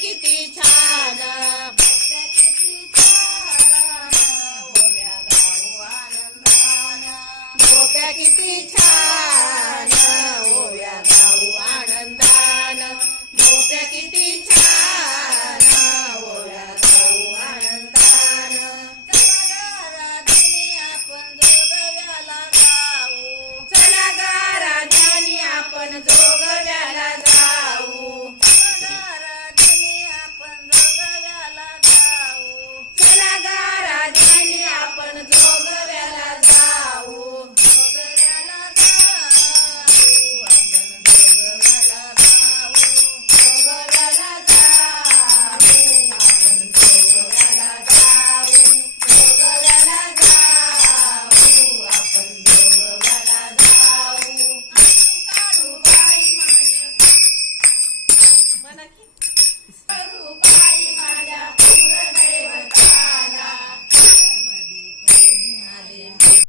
किती छान किती छान गोप्या किती छान